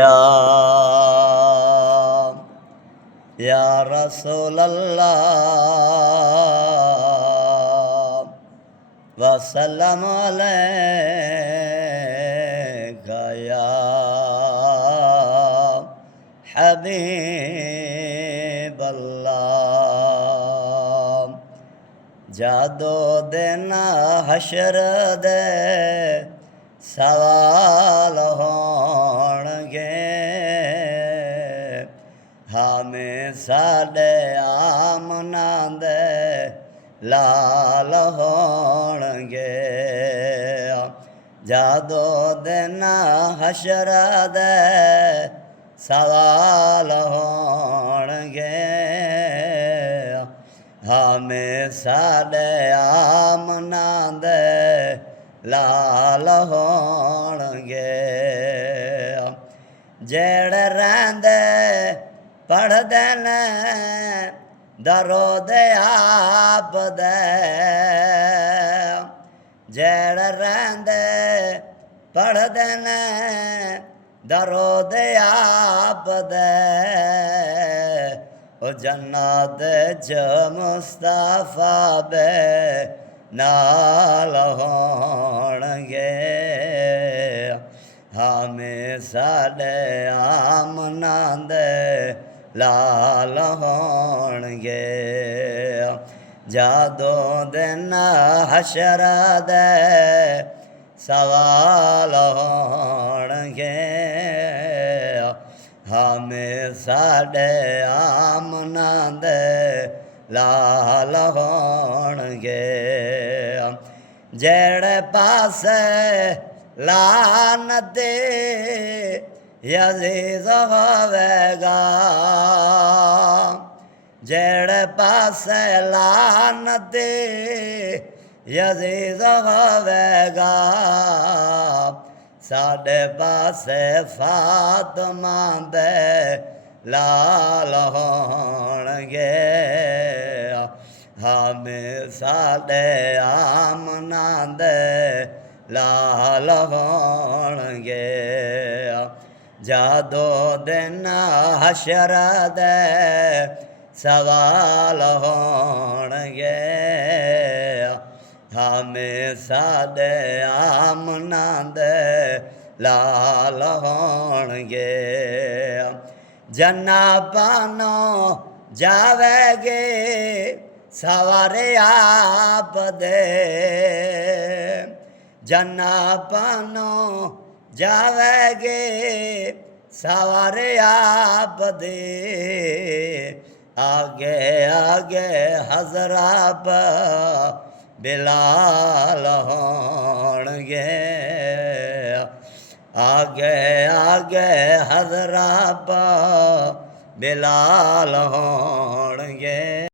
या रसूल अल्लाह वसल्लम अलैका या हबीब अल्लाह जादो देना हशर दे सवाल होणगे हमें साडे आमना दे लाल होणगे जादो देना हशर दे सवाल होणगे हमें साडे आमना दे लाल होणगे जेड़े रहंदे पढ़दे ने दरोद आप दे जेड़े रहंदे पढ़दे ने दरोद आप दे ओ जन्नत च मुस्तफा बे नाल होणगे हमें साडे आमना दे लाल होणगे जादो दिन हशर दे सवाल होणगे हमें साडे आमना दे लाल होणगे जेड़े पासे लानत यजीज होवेगा जेड़े पासे लानत यजीज होवेगा साडे पासे फातिमा दे लाल होणगे हमें साडे आमना दे लाल होणगे जादो दिन हशर दे सवाल होणगे हमें साडे आमना दे लाल होणगे जन्ना पानो जावेगे सवारे आप दे जन्ना पानो जावेगे सवारे आप दे आगे आगे हजराप बिलाल होणगे आगे आगे हजराप बिलाल होणगे